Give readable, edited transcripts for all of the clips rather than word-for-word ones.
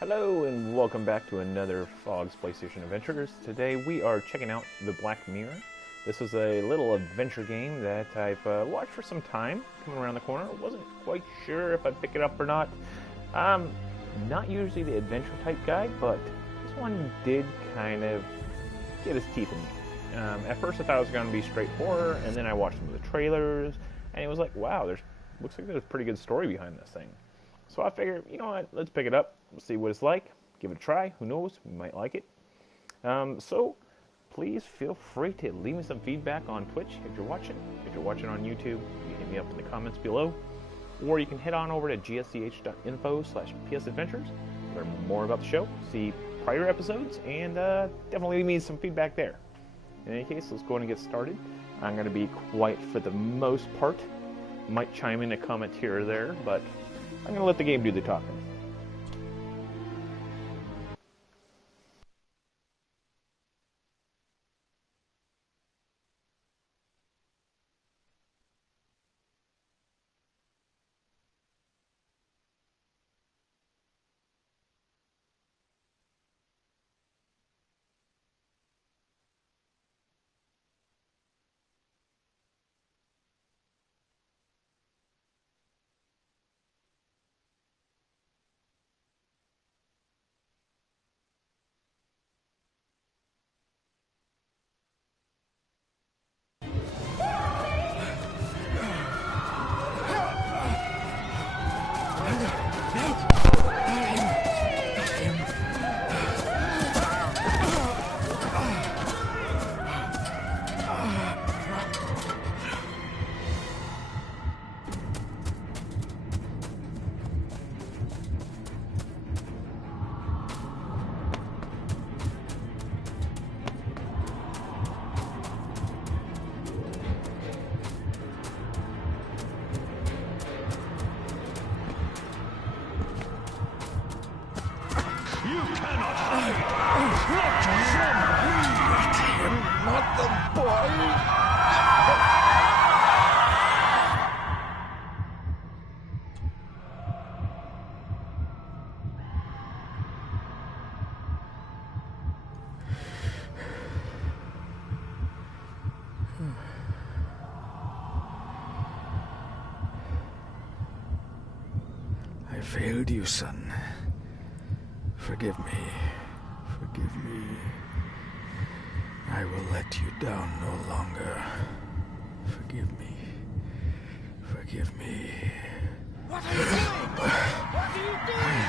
Hello and welcome back to another Fog's PlayStation Adventures. Today we are checking out The Black Mirror. This is a little adventure game that I've watched for some time, coming around the corner. Wasn't quite sure if I'd pick it up or not. Not usually the adventure type guy, but this one did kind of get his teeth in me. At first I thought it was going to be straight horror, and then I watched some of the trailers, and it was like, wow, looks like there's a pretty good story behind this thing. So I figured, you know what, let's pick it up, see what it's like, give it a try, who knows, we might like it. So please feel free to leave me some feedback on Twitch if you're watching. If you're watching on YouTube, you can hit me up in the comments below, or you can head on over to gsch.info/psadventures, learn more about the show, see prior episodes, and definitely leave me some feedback there. In any case, let's go ahead and get started. I'm going to be quiet for the most part. Might chime in a comment here or there, but I'm going to let the game do the talking. I failed you, son. Forgive me. Forgive me. I will let you down no longer. Forgive me. Forgive me. What are you doing? What are you doing?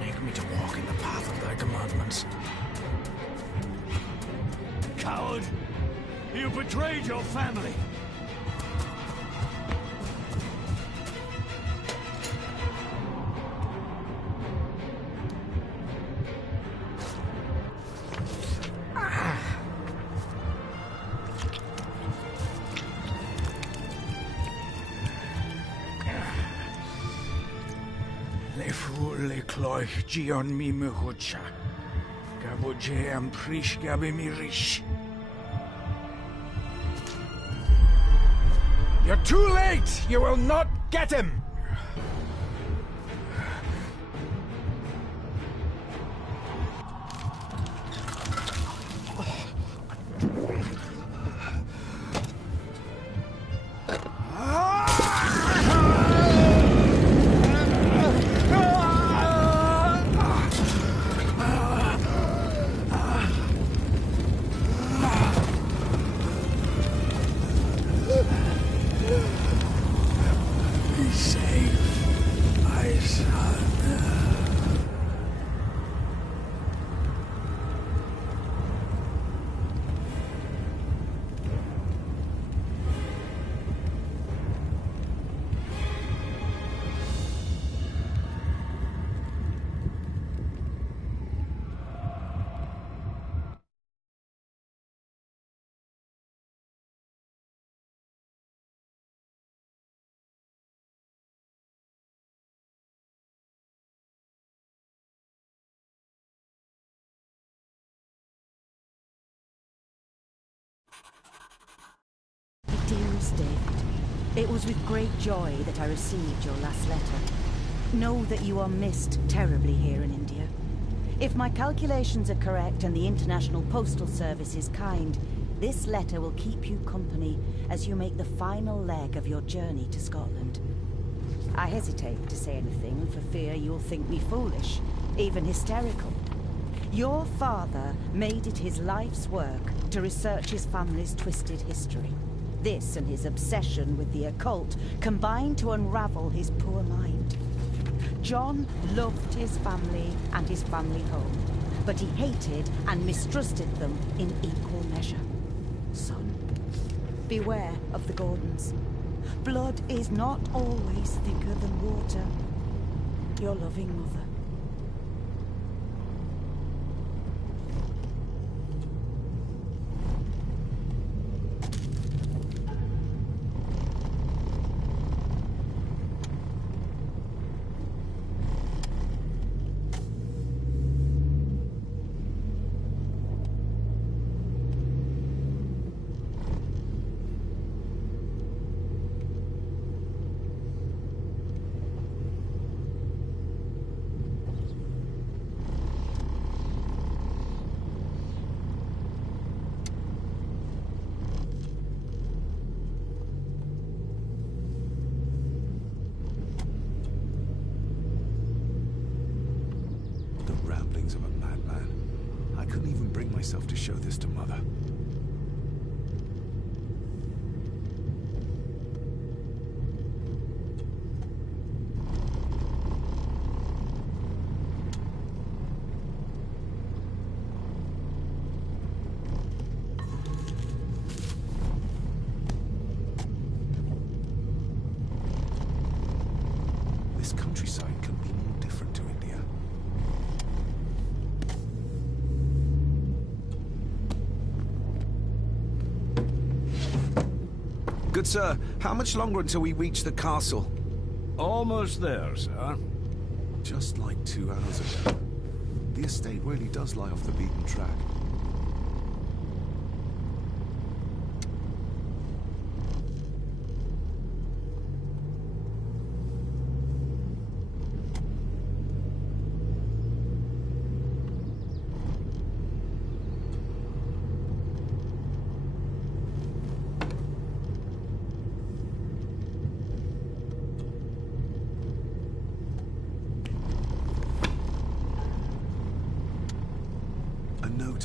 Make me to walk in the path of thy commandments. Coward! You betrayed your family! Le fu le cloich gion mi mehucha. Gaboje am prish gabe mi rish. You're too late! You will not get him! Be safe. Yes, David. It was with great joy that I received your last letter. Know that you are missed terribly here in India. If my calculations are correct and the International Postal Service is kind, this letter will keep you company as you make the final leg of your journey to Scotland. I hesitate to say anything for fear you'll think me foolish, even hysterical. Your father made it his life's work to research his family's twisted history. This and his obsession with the occult combined to unravel his poor mind. John loved his family and his family home, but he hated and mistrusted them in equal measure. Son, beware of the Gordons. Blood is not always thicker than water. Your loving mother. Of a madman. I couldn't even bring myself to show this to Mother. This countryside couldn't be more different to India. Good sir, how much longer until we reach the castle? Almost there, sir. Just like 2 hours ago. The estate really does lie off the beaten track.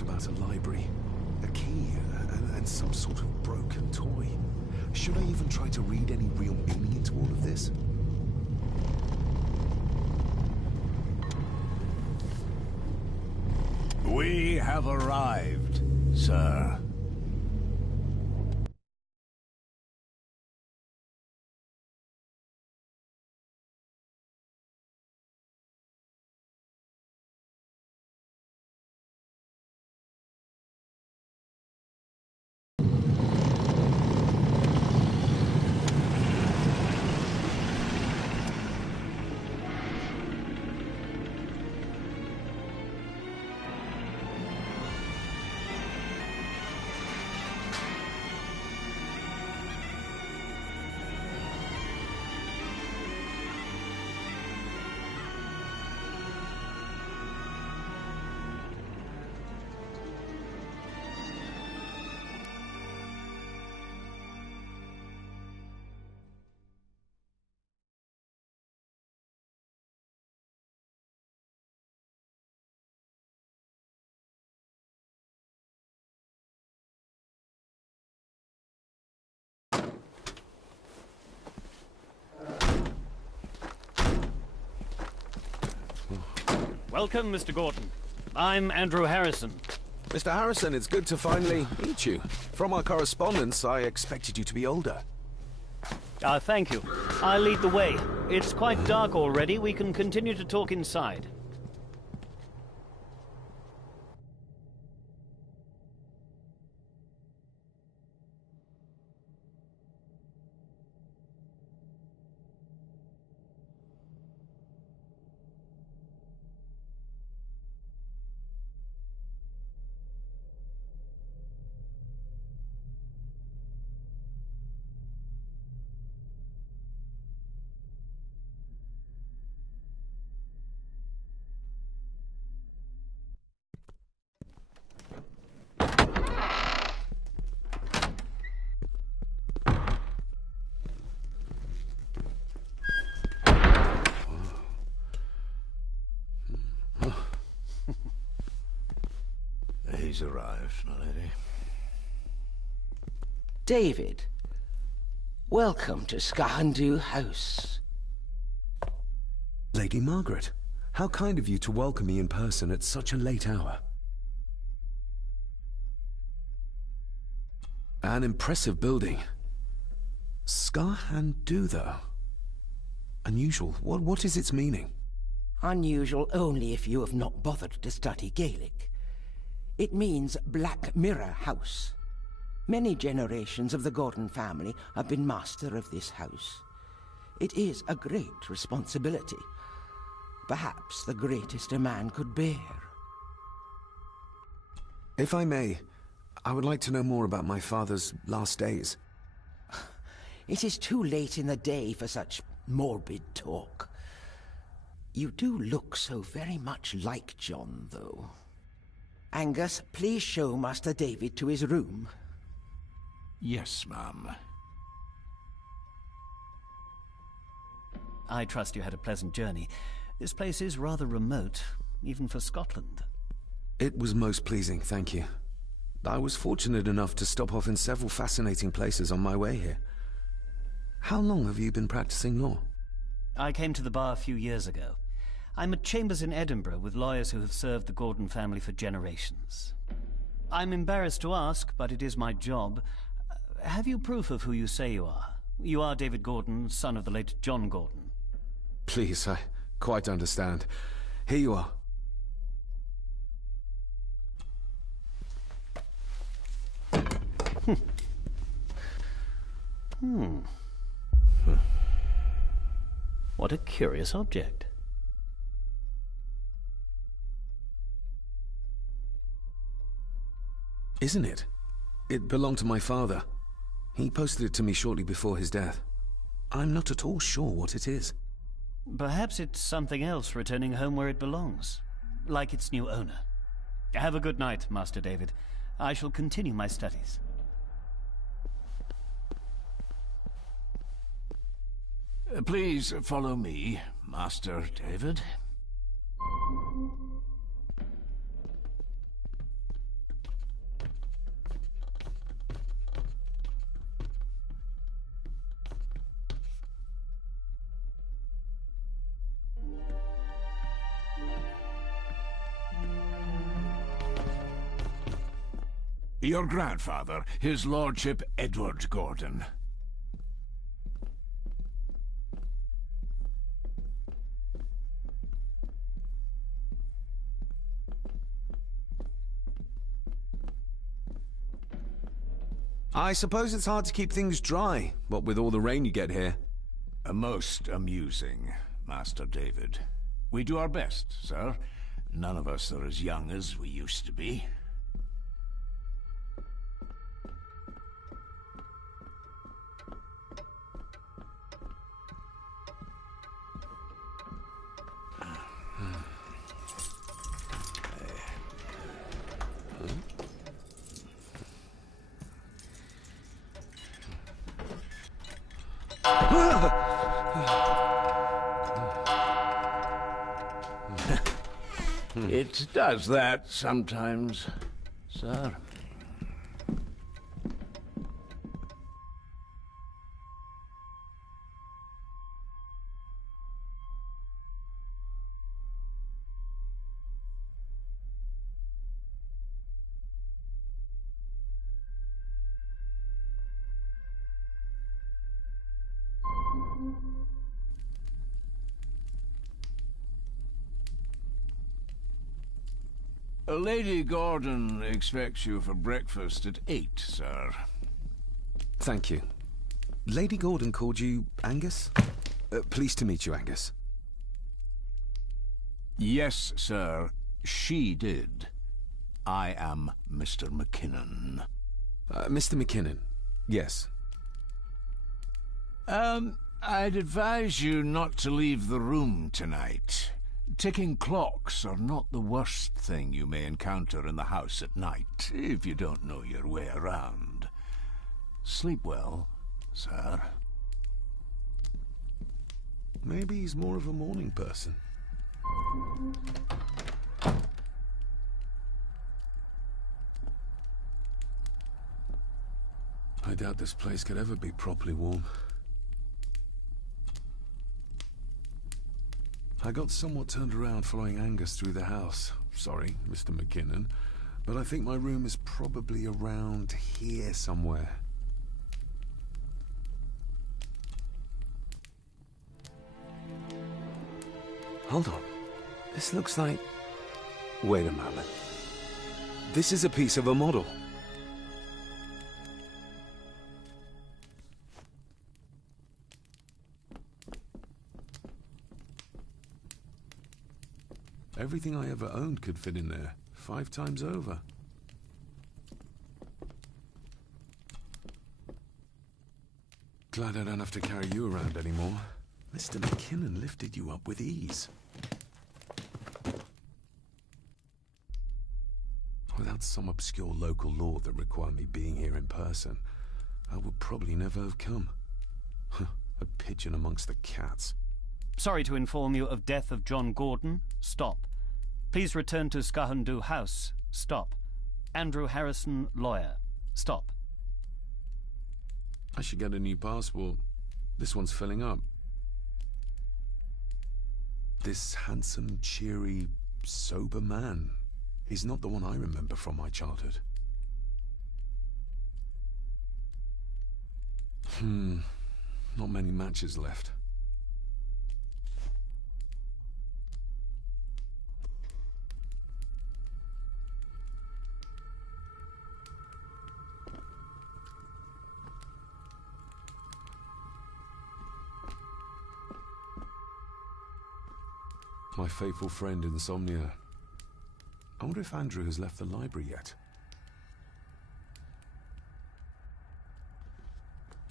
About a library, a key, and some sort of broken toy. Should I even try to read any real meaning into all of this? We have arrived, sir. Welcome, Mr. Gordon. I'm Andrew Harrison. Mr. Harrison, it's good to finally meet you. From our correspondence, I expected you to be older. Thank you. I'll lead the way. It's quite dark already. We can continue to talk inside. He's arrived, my lady. David, welcome to Skahandu House. Lady Margaret, how kind of you to welcome me in person at such a late hour. An impressive building. Skahandu, though. Unusual. What is its meaning? Unusual only if you have not bothered to study Gaelic. It means Black Mirror House. Many generations of the Gordon family have been master of this house. It is a great responsibility. Perhaps the greatest a man could bear. If I may, I would like to know more about my father's last days. It is too late in the day for such morbid talk. You do look so very much like John, though. Angus, please show Master David to his room. Yes, ma'am. I trust you had a pleasant journey. This place is rather remote, even for Scotland. It was most pleasing, thank you. I was fortunate enough to stop off in several fascinating places on my way here. How long have you been practicing law? I came to the bar a few years ago. I'm at Chambers in Edinburgh with lawyers who have served the Gordon family for generations. I'm embarrassed to ask, but it is my job. Have you proof of who you say you are? You are David Gordon, son of the late John Gordon. Please, I quite understand. Here you are. What a curious object. Isn't it? It belonged to my father. He posted it to me shortly before his death. I'm not at all sure what it is. Perhaps it's something else returning home where it belongs, like its new owner. Have a good night, Master David. I shall continue my studies. Please follow me, Master David. Your grandfather, his lordship Edward Gordon. I suppose it's hard to keep things dry, what with all the rain you get here. Most amusing, Master David. We do our best, sir. None of us are as young as we used to be. It does that sometimes, sir. Lady Gordon expects you for breakfast at 8, sir. Thank you. Lady Gordon called you Angus? Pleased to meet you, Angus. Yes, sir. She did. I am Mr. McKinnon. Mr. McKinnon. Yes. I'd advise you not to leave the room tonight. Ticking clocks are not the worst thing you may encounter in the house at night, if you don't know your way around. Sleep well, sir. Maybe he's more of a morning person. I doubt this place could ever be properly warm. I got somewhat turned around following Angus through the house. Sorry, Mr. McKinnon, but I think my room is probably around here somewhere. Hold on. This looks like... Wait a moment. This is a piece of a model. Everything I ever owned could fit in there, 5 times over. Glad I don't have to carry you around anymore. Mr. McKinnon lifted you up with ease. Without some obscure local law that required me being here in person, I would probably never have come. A pigeon amongst the cats. Sorry to inform you of death of John Gordon. Stop. Please return to Skahandu House. Stop. Andrew Harrison, lawyer. Stop. I should get a new passport. This one's filling up. This handsome, cheery, sober man. He's not the one I remember from my childhood. Not many matches left. My faithful friend Insomnia. I wonder if Andrew has left the library yet.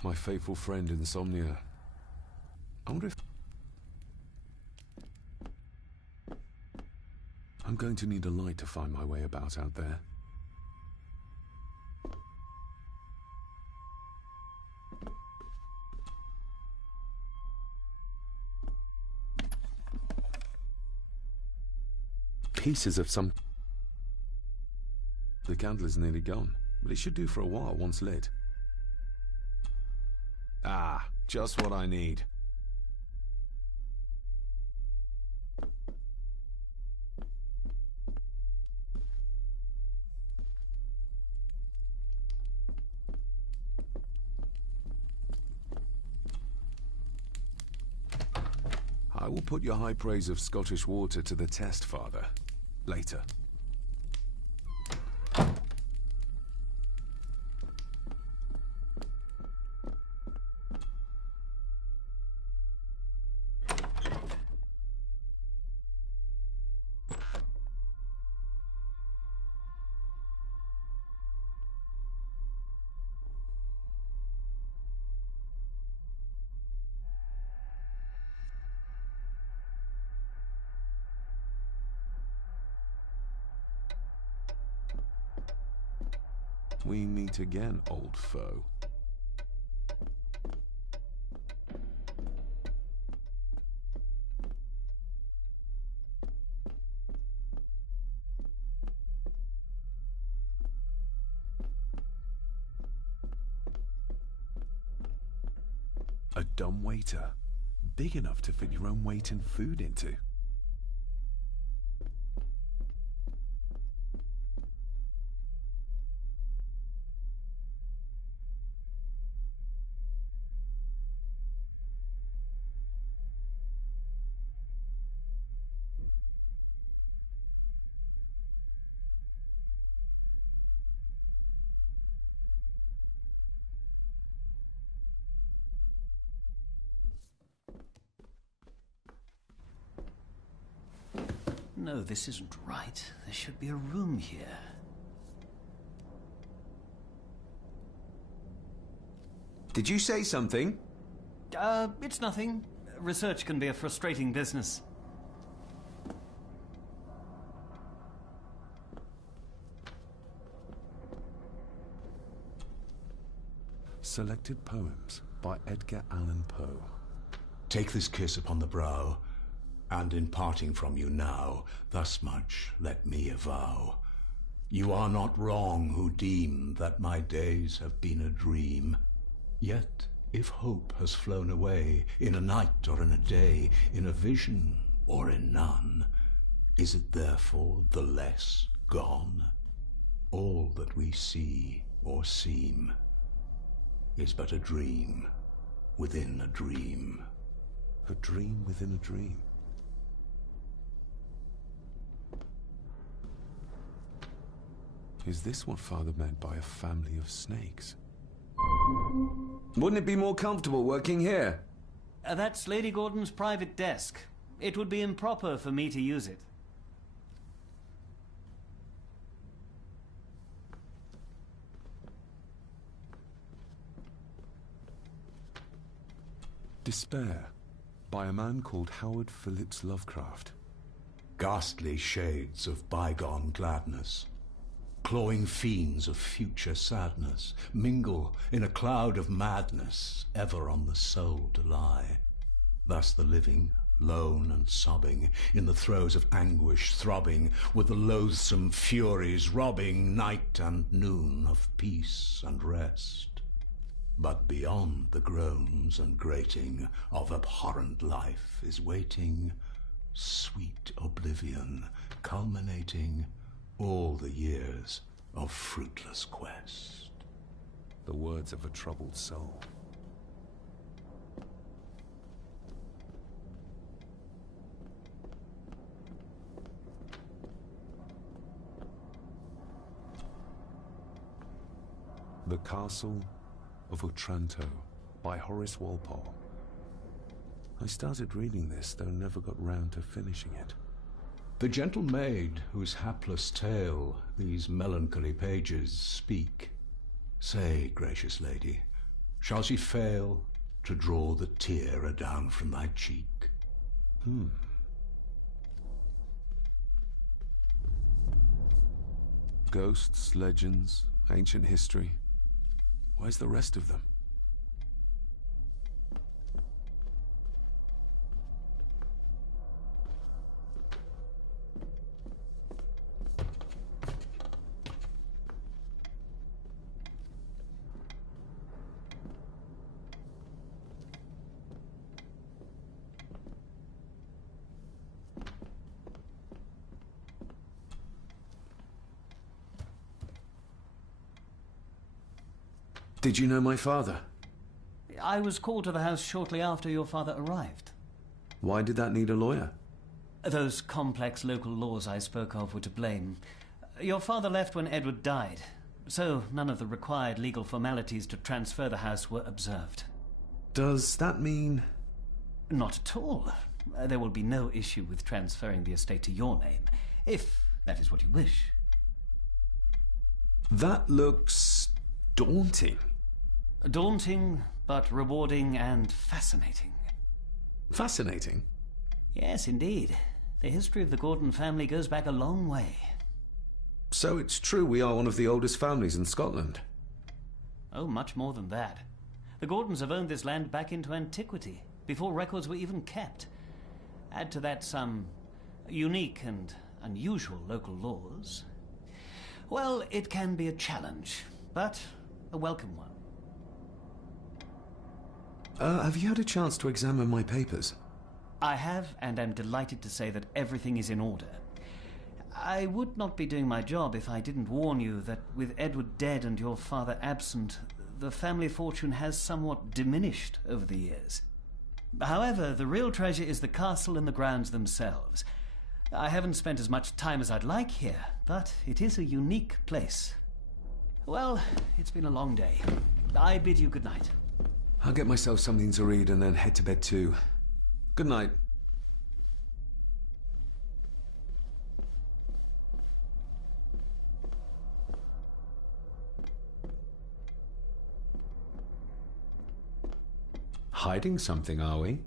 My faithful friend Insomnia. I wonder if... I'm going to need a light to find my way about out there. Pieces of some... The candle is nearly gone, but it should do for a while once lit. Ah, just what I need. I will put your high praise of Scottish water to the test, Father. Later. We meet again, old foe. A dumb waiter, big enough to fit your own weight and food into. No, this isn't right. There should be a room here. Did you say something? It's nothing. Research can be a frustrating business. Selected Poems by Edgar Allan Poe. Take this kiss upon the brow, and in parting from you now, thus much let me avow. You are not wrong who deem that my days have been a dream. Yet, if hope has flown away, in a night or in a day, in a vision or in none, is it therefore the less gone? All that we see or seem is but a dream within a dream. A dream within a dream. Is this what Father meant by a family of snakes? Wouldn't it be more comfortable working here? That's Lady Gordon's private desk. It would be improper for me to use it. Despair, by a man called Howard Phillips Lovecraft. Ghastly shades of bygone gladness, clawing fiends of future sadness, mingle in a cloud of madness, ever on the soul to lie. Thus the living, lone and sobbing, in the throes of anguish throbbing, with the loathsome furies robbing night and noon of peace and rest. But beyond the groans and grating of abhorrent life is waiting sweet oblivion, culminating all the years of fruitless quest. The words of a troubled soul. The Castle of Otranto by Horace Walpole. I started reading this, though never got round to finishing it. The gentle maid whose hapless tale these melancholy pages speak, say, gracious lady, shall she fail to draw the tear adown from thy cheek? Ghosts, legends, ancient history. Where's the rest of them? Did you know my father? I was called to the house shortly after your father arrived. Why did that need a lawyer? Those complex local laws I spoke of were to blame. Your father left when Edward died, so none of the required legal formalities to transfer the house were observed. Does that mean... Not at all. There will be no issue with transferring the estate to your name, if that is what you wish. That looks daunting. Daunting, but rewarding and fascinating. Fascinating? Yes, indeed. The history of the Gordon family goes back a long way. So it's true we are one of the oldest families in Scotland? Oh, much more than that. The Gordons have owned this land back into antiquity, before records were even kept. Add to that some unique and unusual local laws. Well, it can be a challenge, but a welcome one. Have you had a chance to examine my papers? I have, and am delighted to say that everything is in order. I would not be doing my job if I didn't warn you that with Edward dead and your father absent, the family fortune has somewhat diminished over the years. However, the real treasure is the castle and the grounds themselves. I haven't spent as much time as I'd like here, but it is a unique place. Well, it's been a long day. I bid you good night. I'll get myself something to read and then head to bed too. Good night. Hiding something, are we?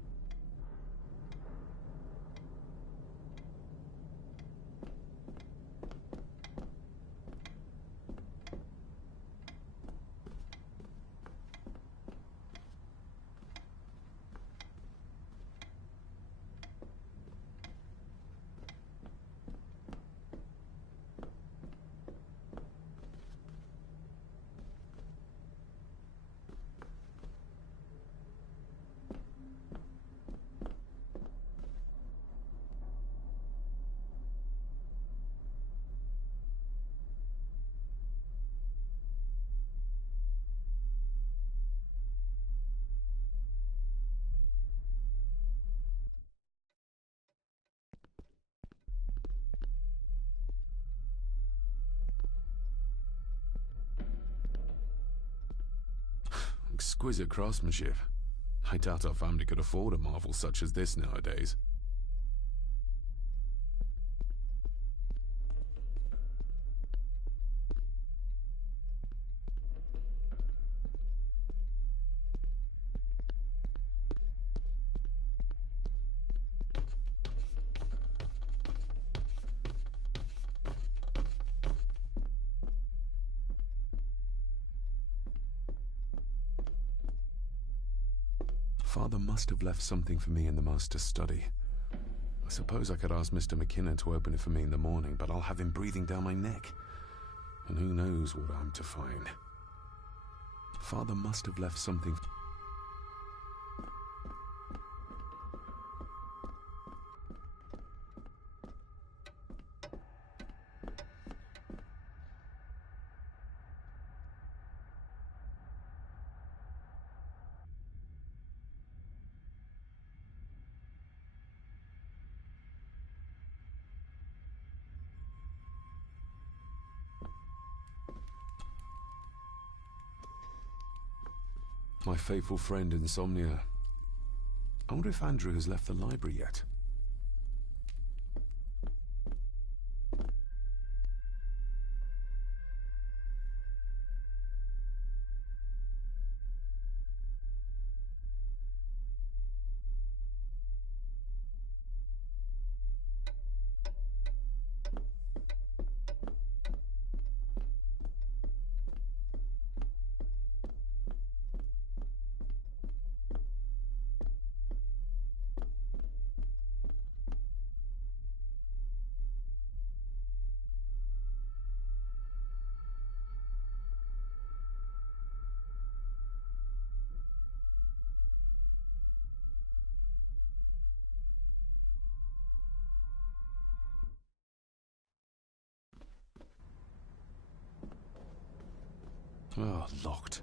Exquisite craftsmanship. I doubt our family could afford a marvel such as this nowadays. Father must have left something for me in the Master's study. I suppose I could ask Mr. McKinnon to open it for me in the morning, but I'll have him breathing down my neck. And who knows what I'm to find. Father must have left something... My faithful friend Insomnia. I wonder if Andrew has left the library yet. Oh, locked.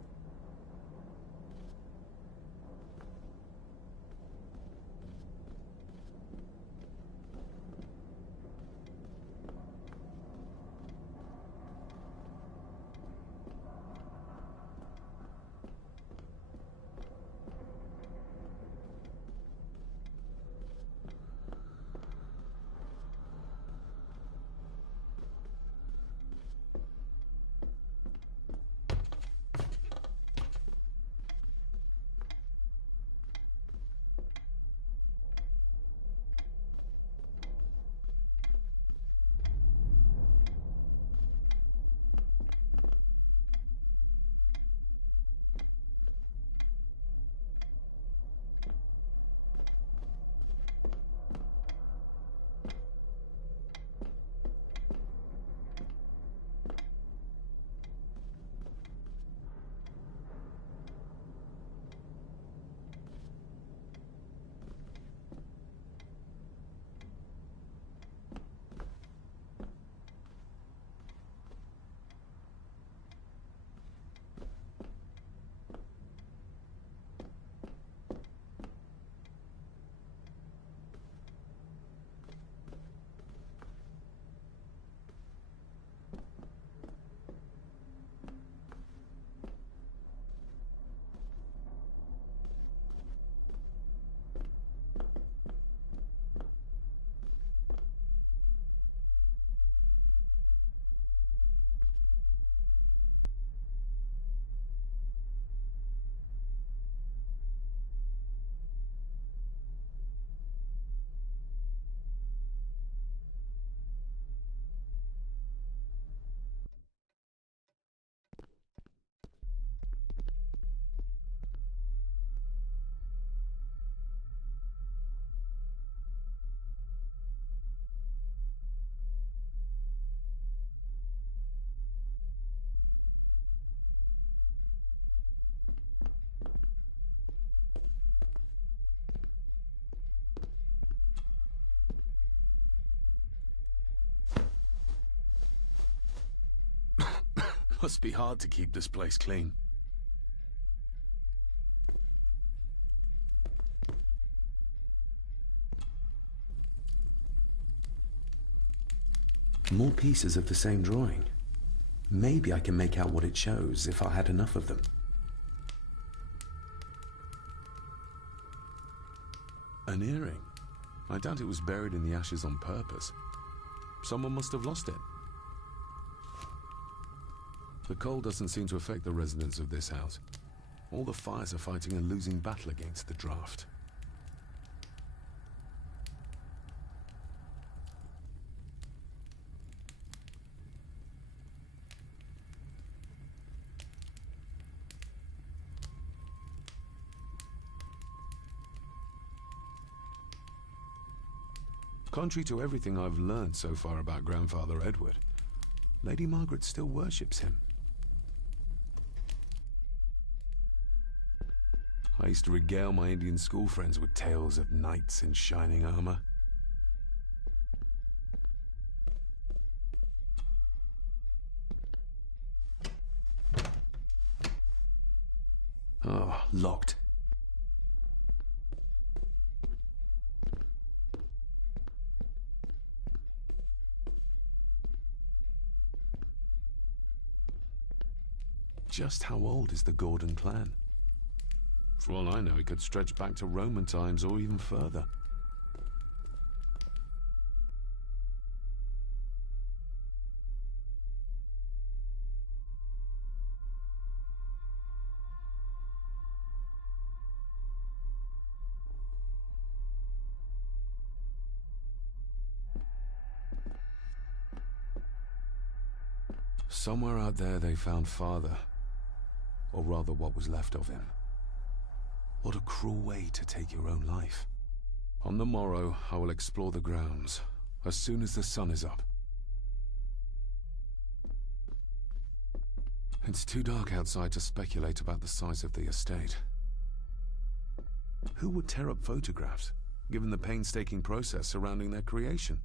Must be hard to keep this place clean. More pieces of the same drawing. Maybe I can make out what it shows if I had enough of them. An earring? I doubt it was buried in the ashes on purpose. Someone must have lost it. The cold doesn't seem to affect the residents of this house. All the fires are fighting a losing battle against the draft. Contrary to everything I've learned so far about Grandfather Edward, Lady Margaret still worships him. I used to regale my Indian school friends with tales of knights in shining armor. Oh, locked. Just how old is the Gordon clan? For all I know, it could stretch back to Roman times or even further. Somewhere out there they found Father. Or rather, what was left of him. What a cruel way to take your own life. On the morrow, I will explore the grounds, as soon as the sun is up. It's too dark outside to speculate about the size of the estate. Who would tear up photographs, given the painstaking process surrounding their creation?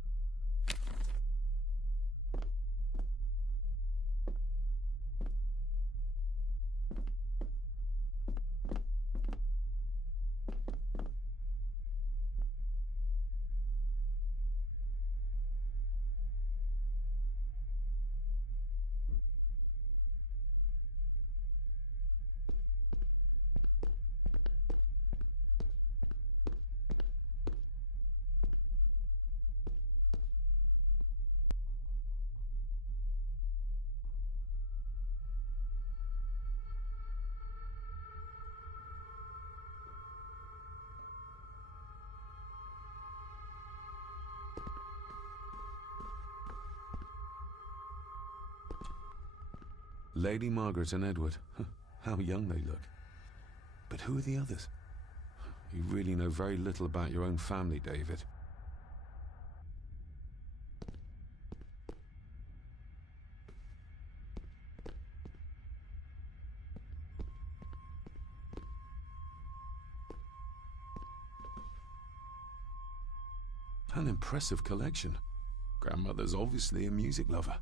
Lady Margaret and Edward. How young they look. But who are the others? You really know very little about your own family, David. An impressive collection. Grandmother's obviously a music lover.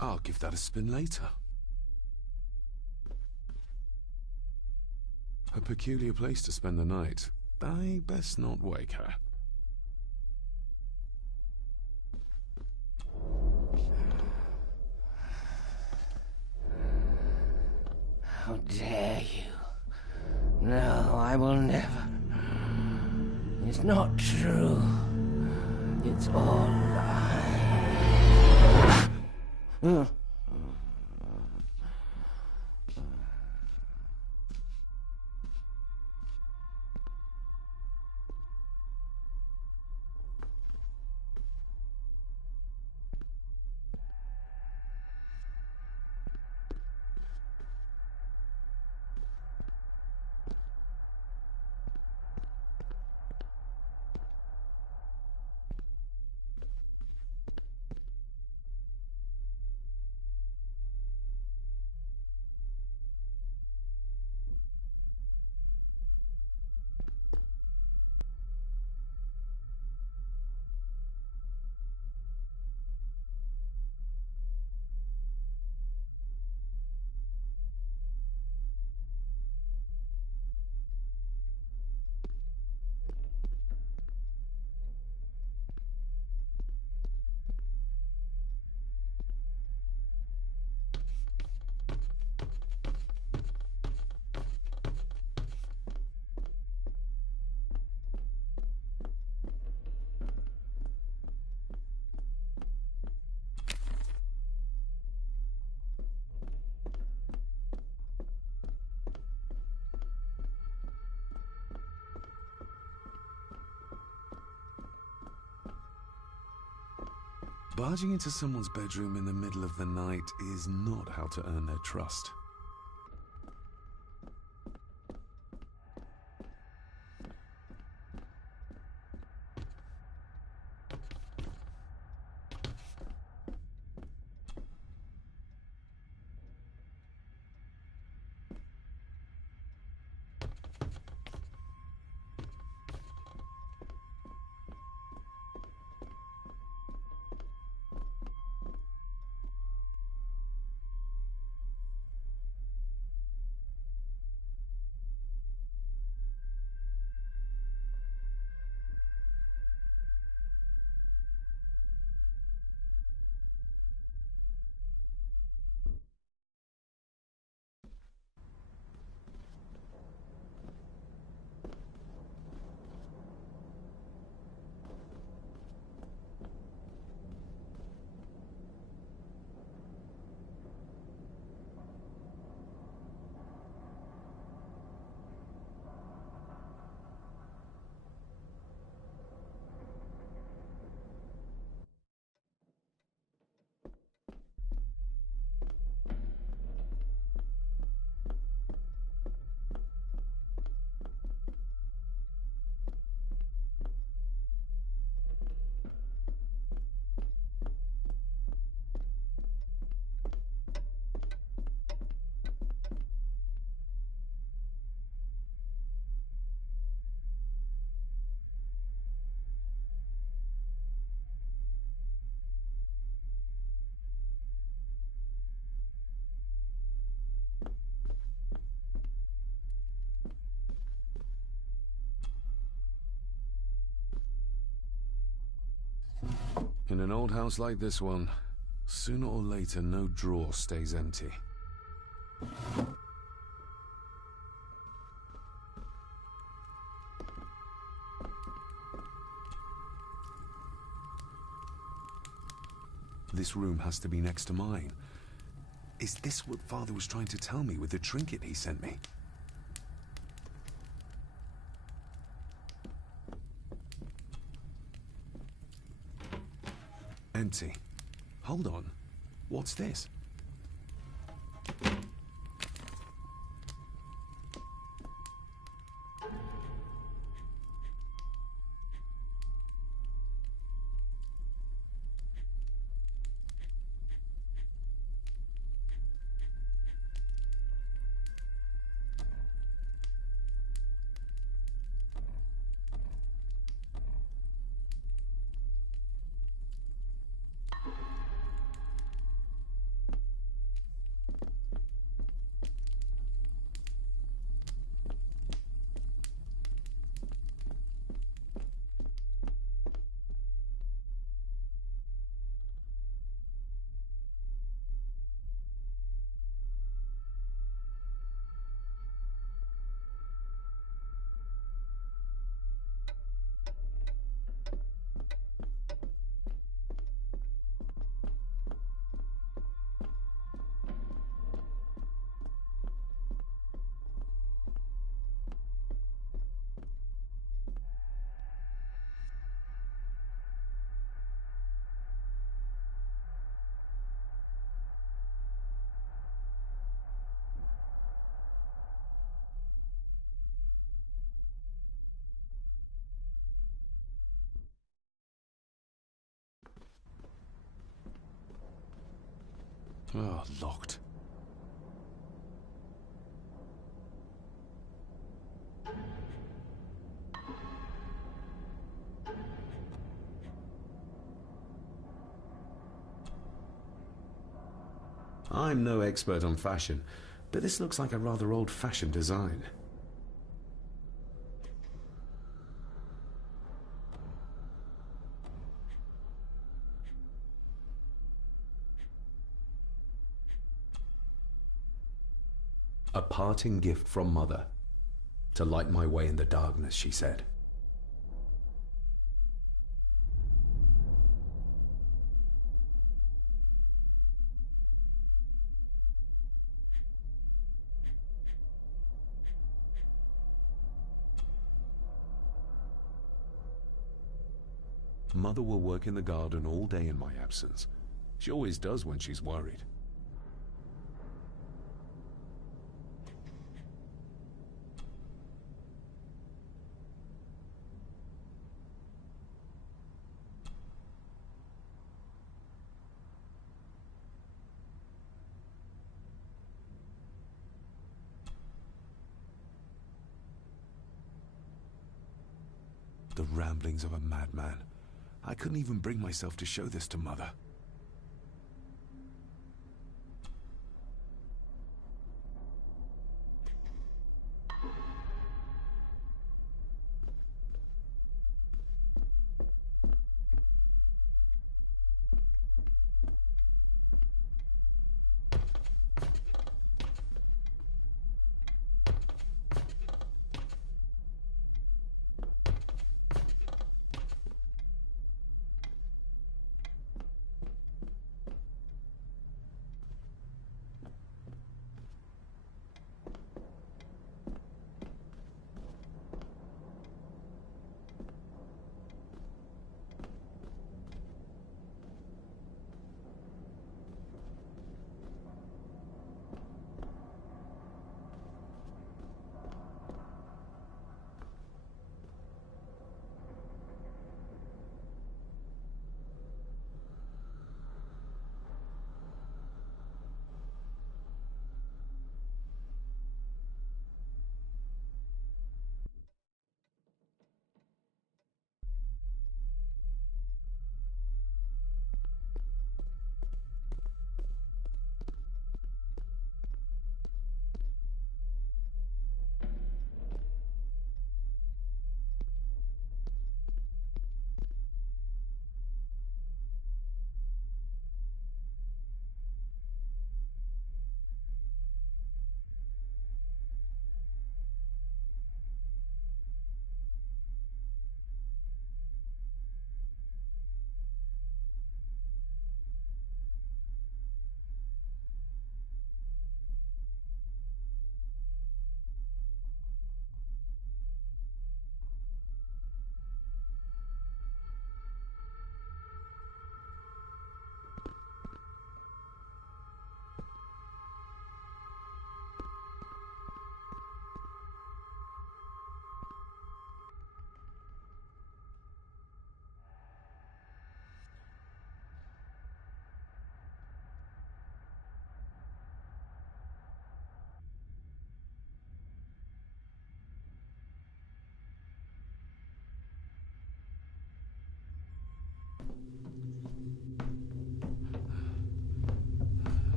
I'll give that a spin later. A peculiar place to spend the night. I best not wake her. How dare you? No, I will never. It's not true. It's all lies. Barging into someone's bedroom in the middle of the night is not how to earn their trust. In an old house like this one, sooner or later no drawer stays empty. This room has to be next to mine. Is this what Father was trying to tell me with the trinket he sent me? Empty. Hold on. What's this? Oh, locked. I'm no expert on fashion, but this looks like a rather old-fashioned design. A parting gift from Mother. To light my way in the darkness, she said. Mother will work in the garden all day in my absence. She always does when she's worried. The ramblings of a madman. I couldn't even bring myself to show this to Mother.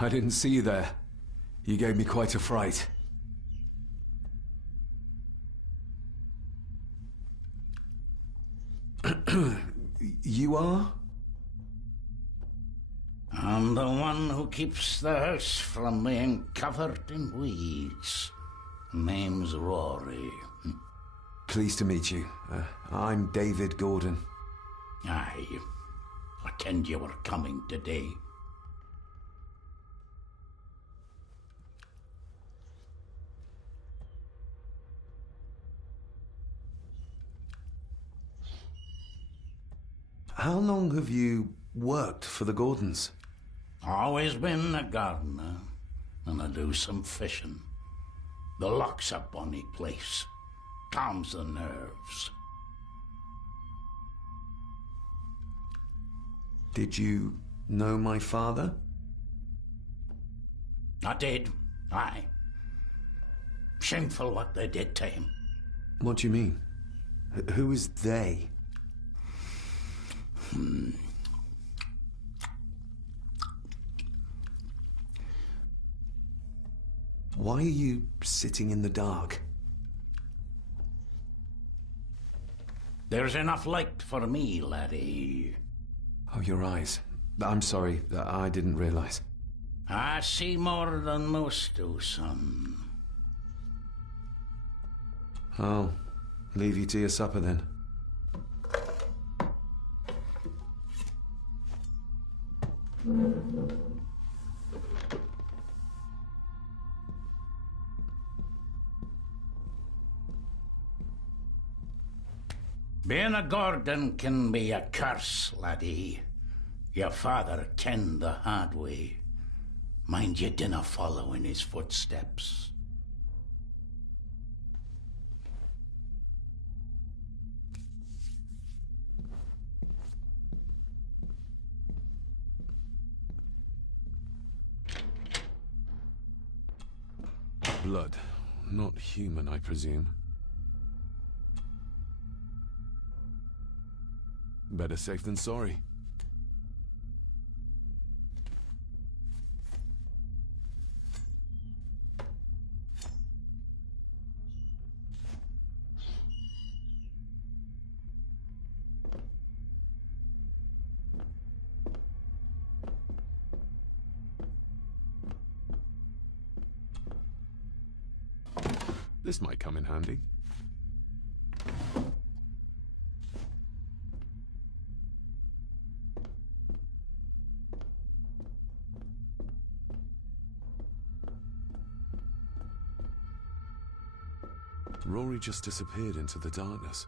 I didn't see you there. You gave me quite a fright. You are? I'm the one who keeps the house from being covered in weeds. Name's Rory. Pleased to meet you. I'm David Gordon. Aye. I kenned you were coming today. How long have you worked for the Gordons? Always been a gardener, and I do some fishing. The loch's a bonny place. Calms the nerves. Did you know my father? I did, aye. Shameful what they did to him. What do you mean? Who is they? Why are you sitting in the dark? There's enough light for me, laddie. Oh, your eyes. I'm sorry, I didn't realize. I see more than most do, son. I'll leave you to your supper then. Being a Gordon can be a curse, laddie. Your father kenned the hard way. Mind you dinna follow in his footsteps. Blood. Not human, I presume. Better safe than sorry. This might come in handy. Rory just disappeared into the darkness.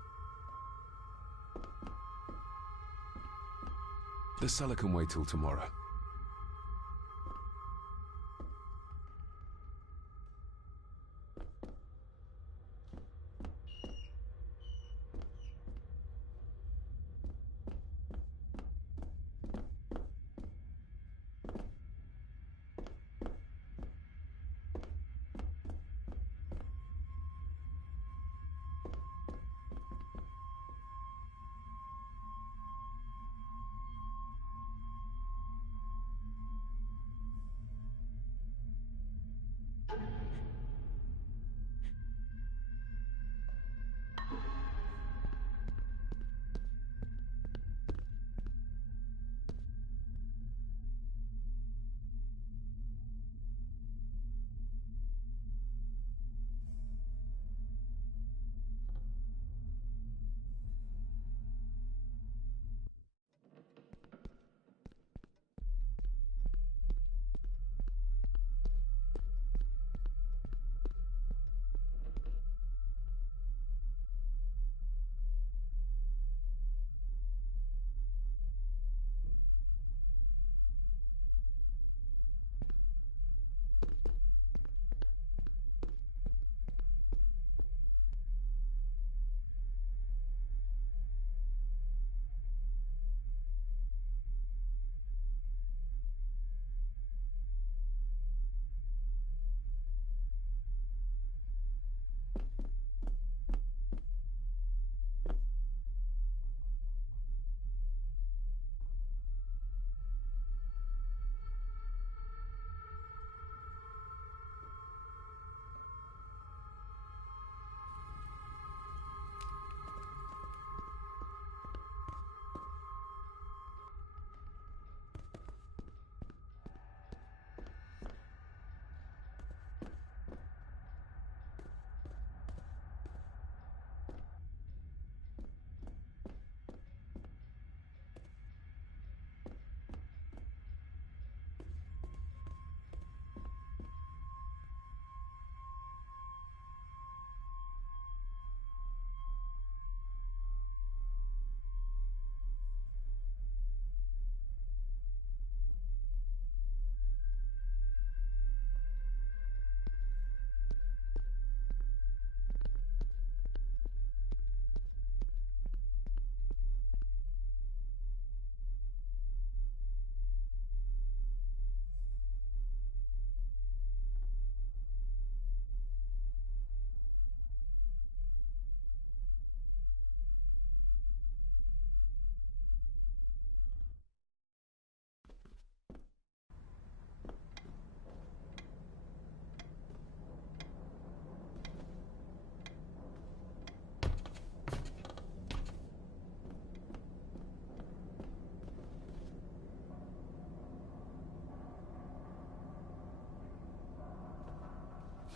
The cellar can wait till tomorrow.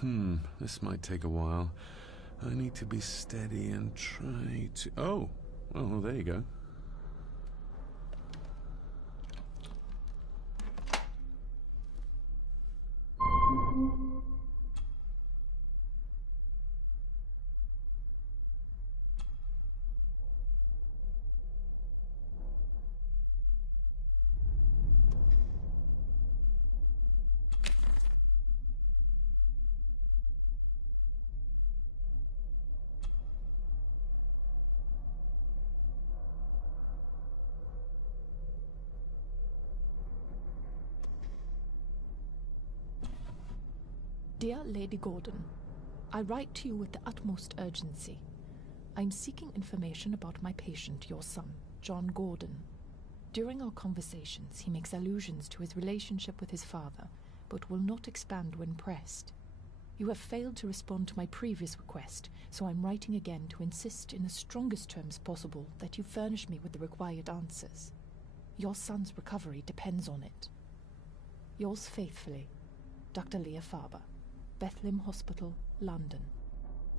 This might take a while. I need to be steady and try to... Oh, well, there you go. Dear Lady Gordon, I write to you with the utmost urgency. I am seeking information about my patient, your son, John Gordon. During our conversations, he makes allusions to his relationship with his father, but will not expand when pressed. You have failed to respond to my previous request, so I'm writing again to insist in the strongest terms possible that you furnish me with the required answers. Your son's recovery depends on it. Yours faithfully, Dr. Leah Farber. Bethlehem Hospital, London.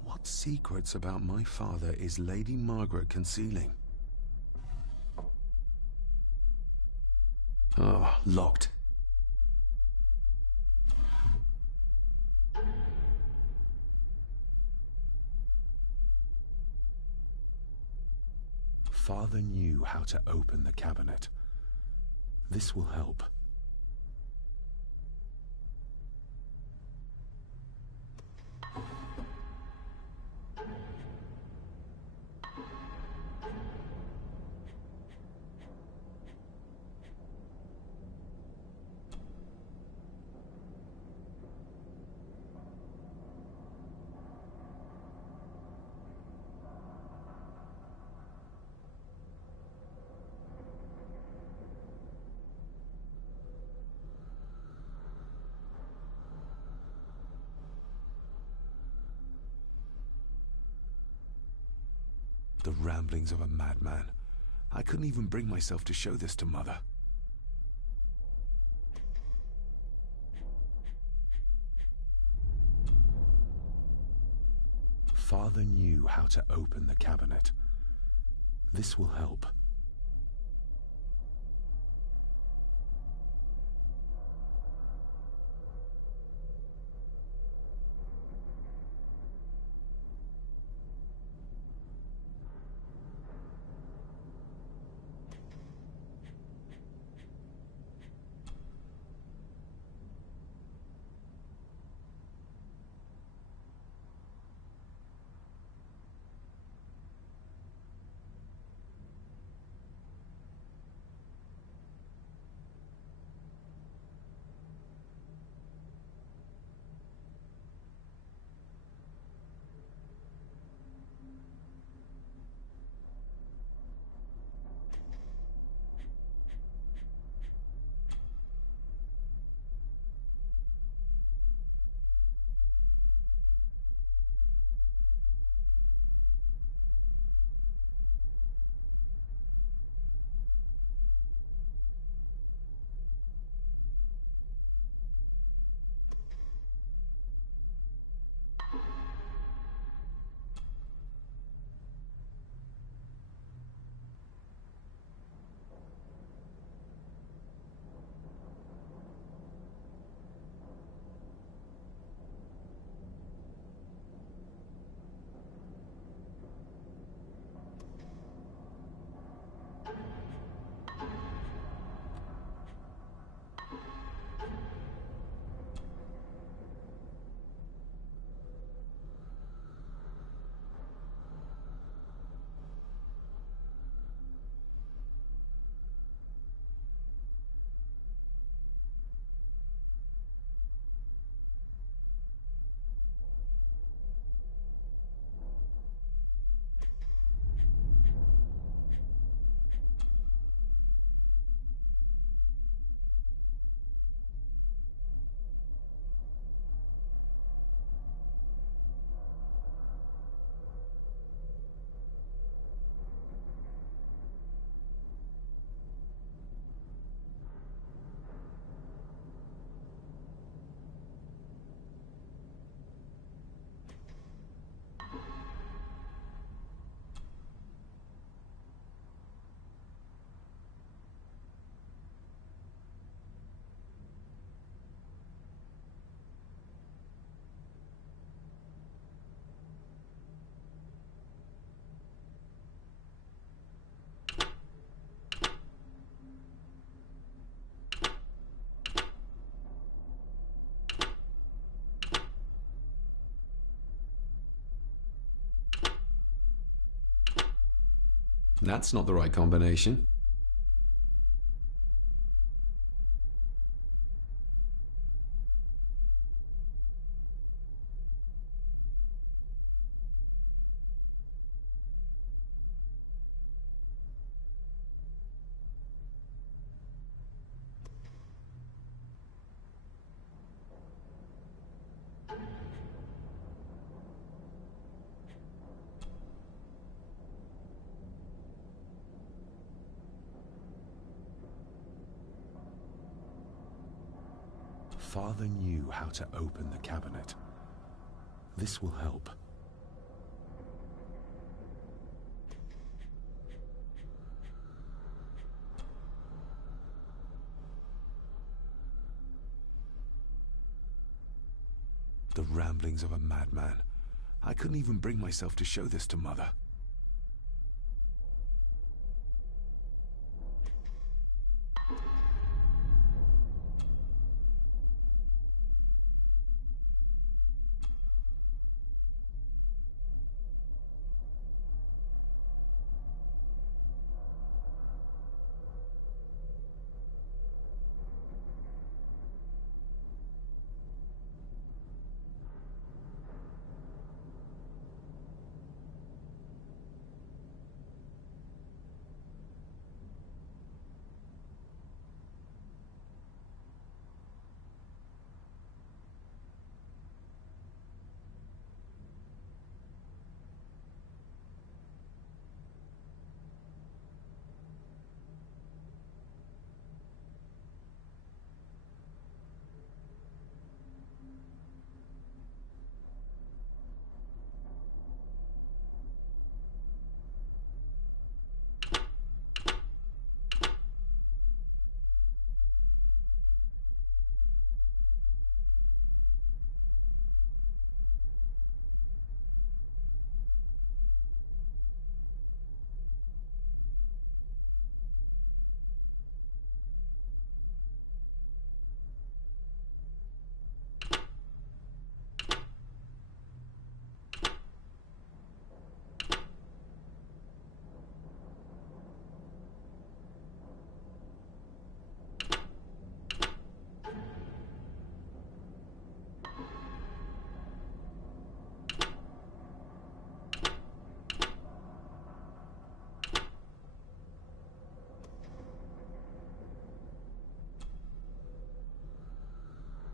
What secrets about my father is Lady Margaret concealing? Oh, locked. Father knew how to open the cabinet. This will help. The ramblings of a madman. I couldn't even bring myself to show this to Mother. Father knew how to open the cabinet. This will help. That's not the right combination. Father knew how to open the cabinet. This will help. The ramblings of a madman. I couldn't even bring myself to show this to Mother.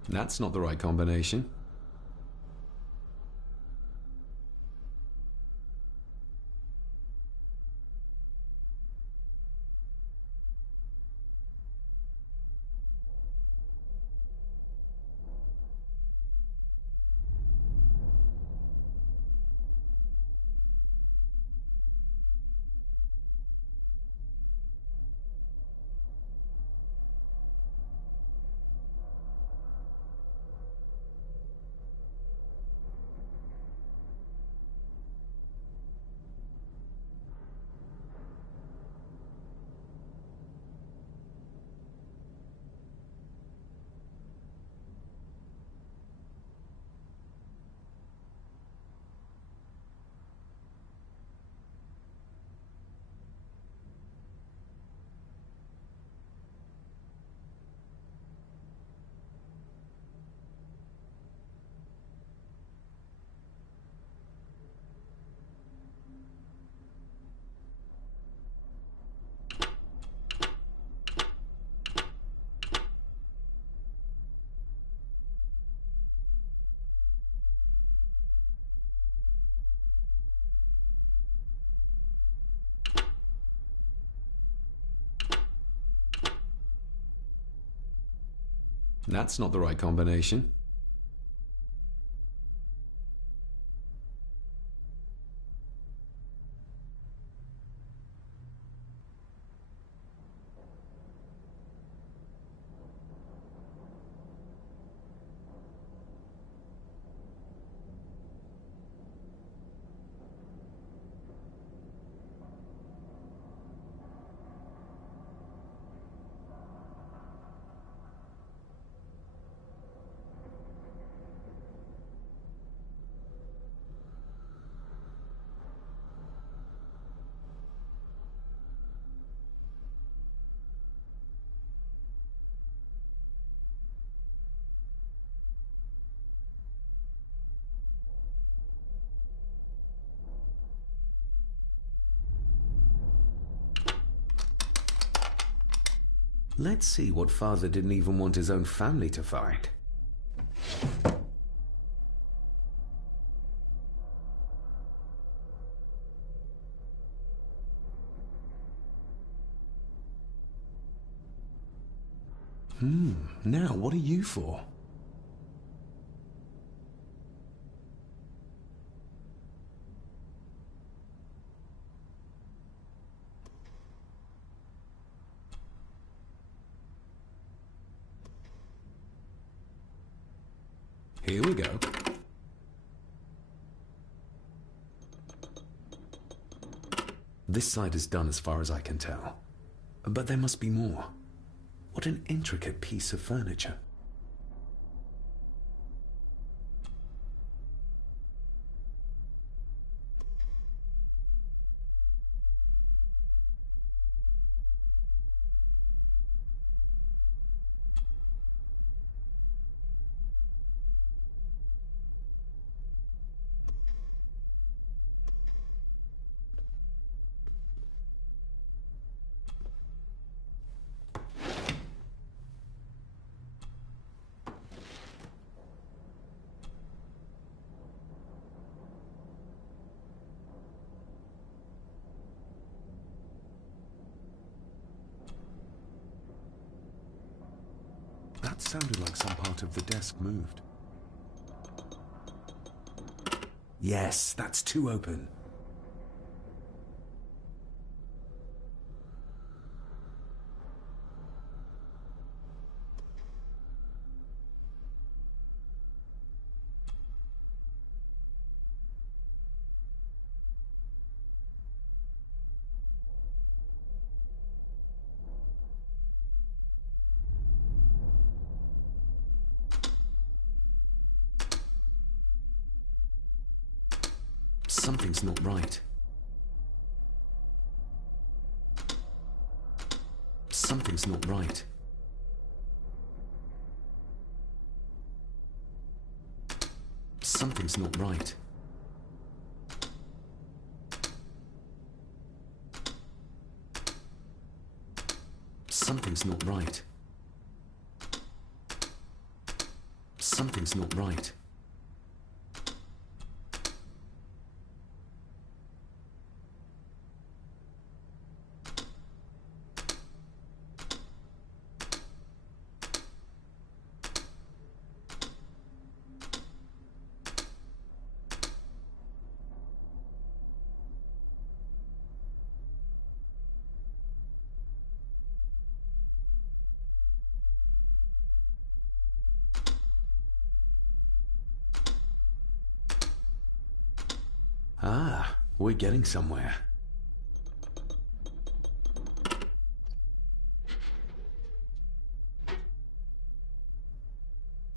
That's not the right combination. That's not the right combination. Let's see what Father didn't even want his own family to find. Now what are you for? Here we go. This side is done as far as I can tell. But there must be more. What an intricate piece of furniture. That sounded like some part of the desk moved. Yes, that's too open. Something's not right. Something's not right. Something's not right. Something's not right. Something's not right. Ah, we're getting somewhere.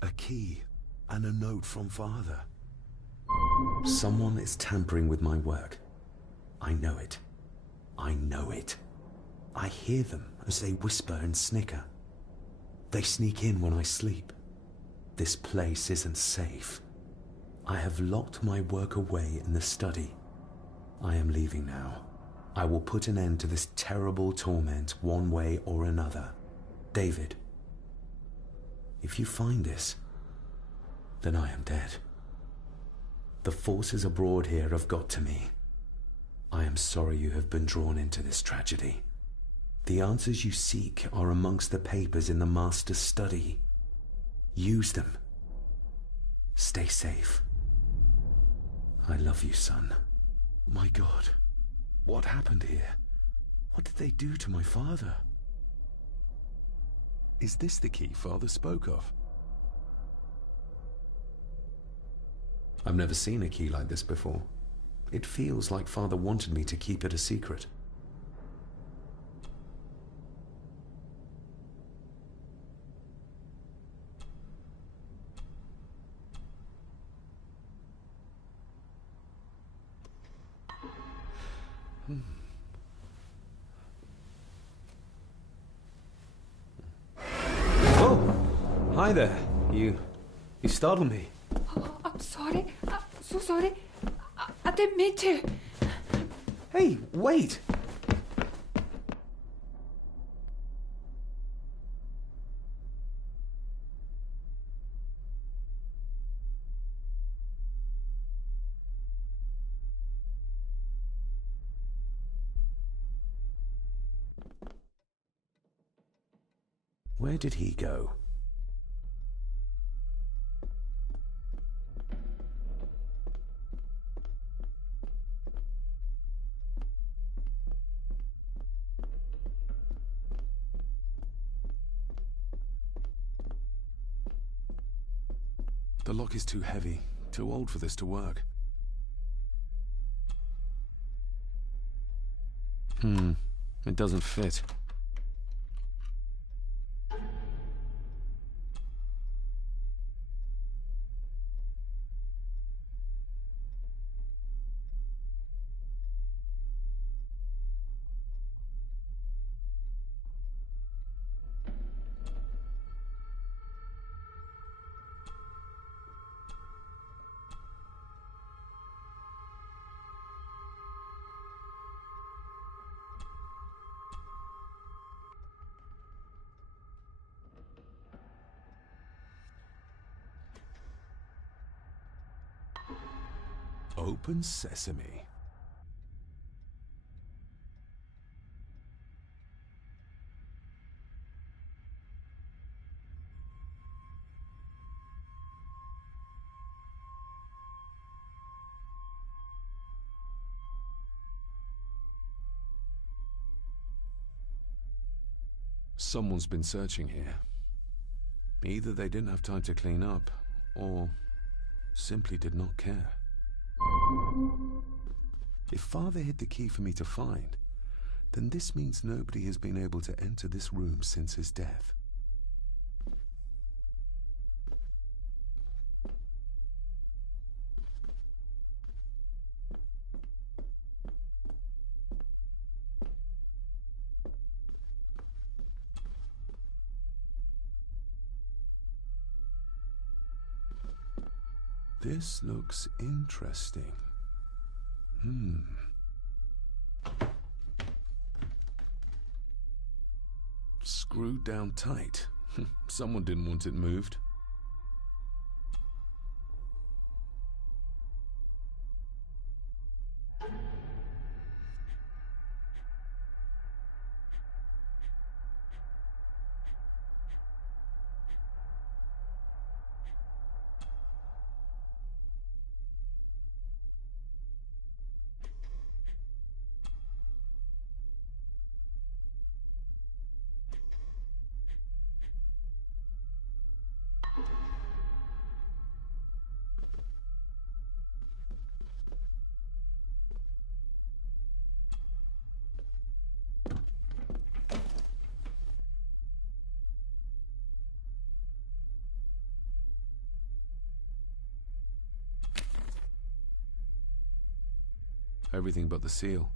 A key and a note from Father. Someone is tampering with my work. I know it. I know it. I hear them as they whisper and snicker. They sneak in when I sleep. This place isn't safe. I have locked my work away in the study. I am leaving now. I will put an end to this terrible torment one way or another. David, if you find this, then I am dead. The forces abroad here have got to me. I am sorry you have been drawn into this tragedy. The answers you seek are amongst the papers in the Master's study. Use them. Stay safe. I love you, son. My God, what happened here? What did they do to my father? Is this the key Father spoke of? I've never seen a key like this before. It feels like Father wanted me to keep it a secret. Hi there. You startled me. Oh, I'm sorry. I'm so sorry. I didn't mean to. Hey, wait! Where did he go? The lock is too heavy, too old for this to work. It doesn't fit. Open sesame. Someone's been searching here. Either they didn't have time to clean up, or simply did not care. If Father hid the key for me to find, then this means nobody has been able to enter this room since his death. This looks interesting. Screwed down tight. Someone didn't want it moved. Everything but the seal.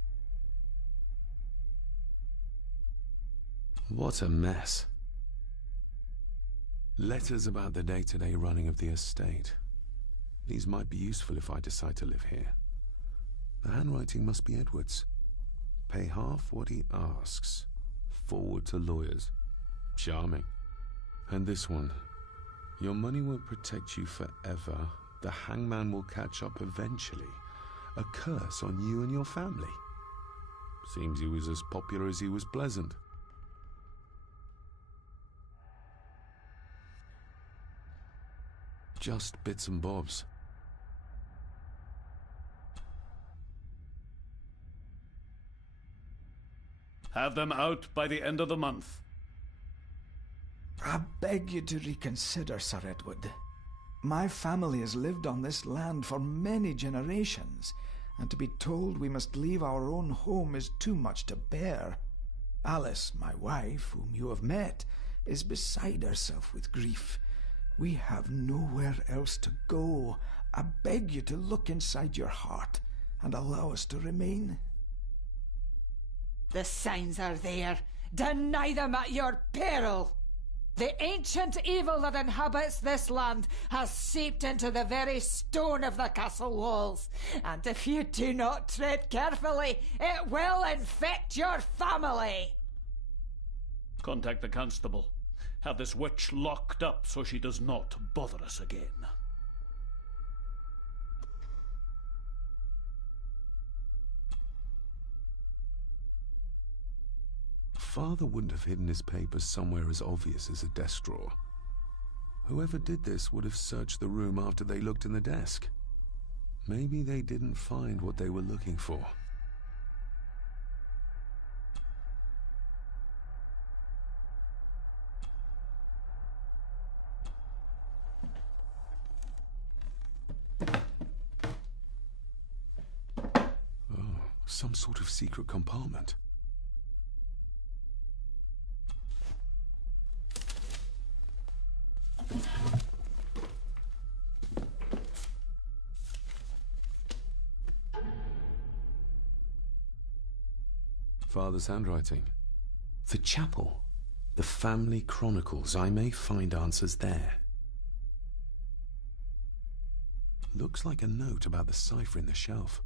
What a mess. Letters about the day-to-day running of the estate. These might be useful if I decide to live here. The handwriting must be Edward's. Pay half what he asks. Forward to lawyers. Charming. And this one. Your money won't protect you forever. The hangman will catch up eventually. A curse on you and your family. Seems he was as popular as he was pleasant. Just bits and bobs. Have them out by the end of the month. I beg you to reconsider, Sir Edward. My family has lived on this land for many generations, and to be told we must leave our own home is too much to bear. Alice, my wife, whom you have met, is beside herself with grief. We have nowhere else to go. I beg you to look inside your heart and allow us to remain. The signs are there. Deny them at your peril. The ancient evil that inhabits this land has seeped into the very stone of the castle walls, and if you do not tread carefully, it will infect your family. Contact the constable. Have this witch locked up so she does not bother us again. Father wouldn't have hidden his papers somewhere as obvious as a desk drawer. Whoever did this would have searched the room after they looked in the desk. Maybe they didn't find what they were looking for. Oh, some sort of secret compartment. Father's handwriting. The chapel. The family chronicles. I may find answers there. Looks like a note about the cipher in the shelf.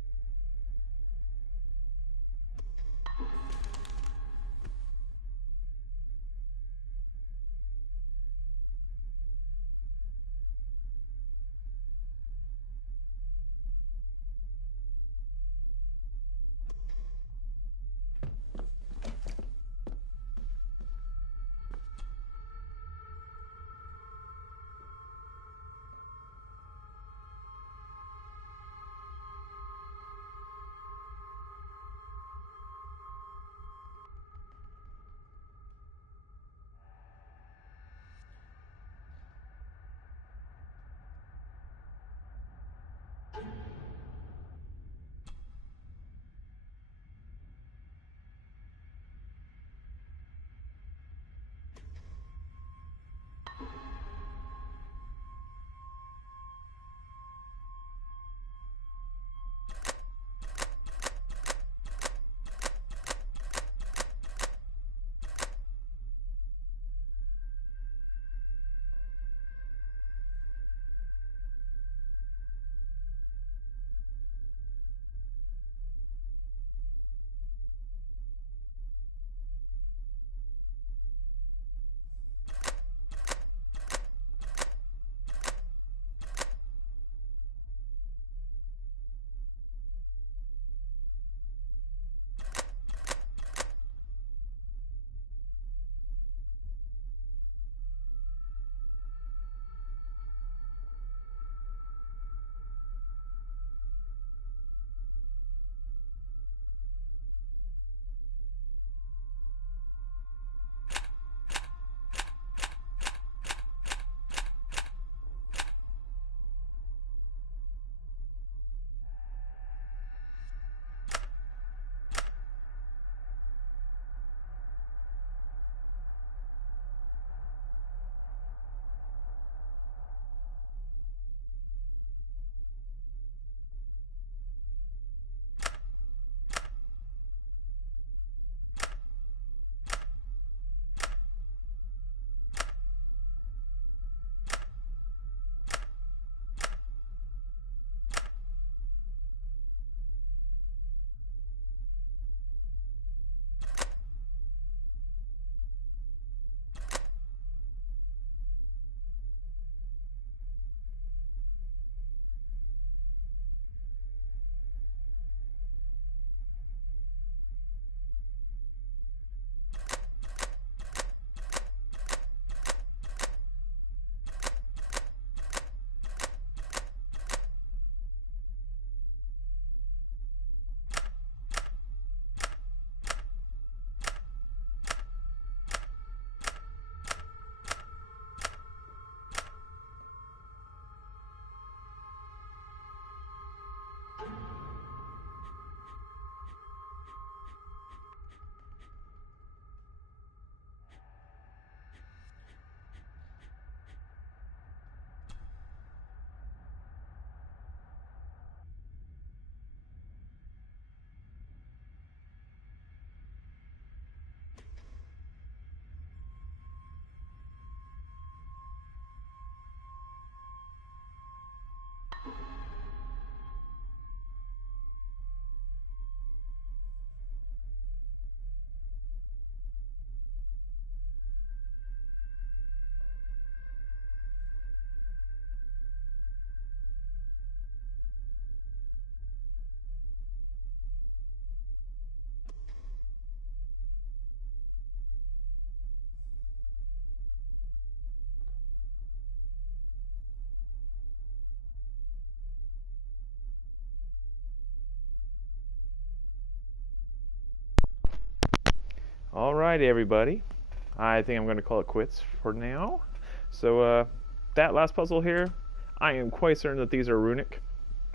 Alrighty, everybody. I think I'm going to call it quits for now. So, that last puzzle here, I am quite certain that these are runic,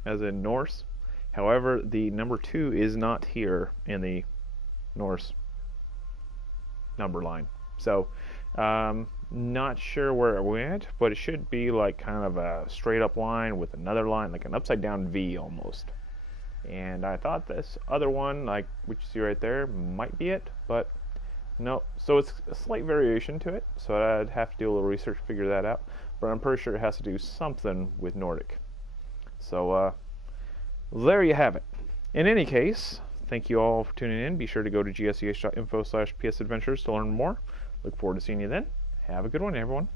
as in Norse. However, the number 2 is not here in the Norse number line. So, not sure where it went, but it should be like kind of a straight up line with another line, like an upside down V almost. And I thought this other one, like what you see right there, might be it, but no. So it's a slight variation to it, so I'd have to do a little research to figure that out. But I'm pretty sure it has to do something with Nordic. So there you have it. In any case, thank you all for tuning in. Be sure to go to gsch.info/psadventures to learn more. Look forward to seeing you then. Have a good one, everyone.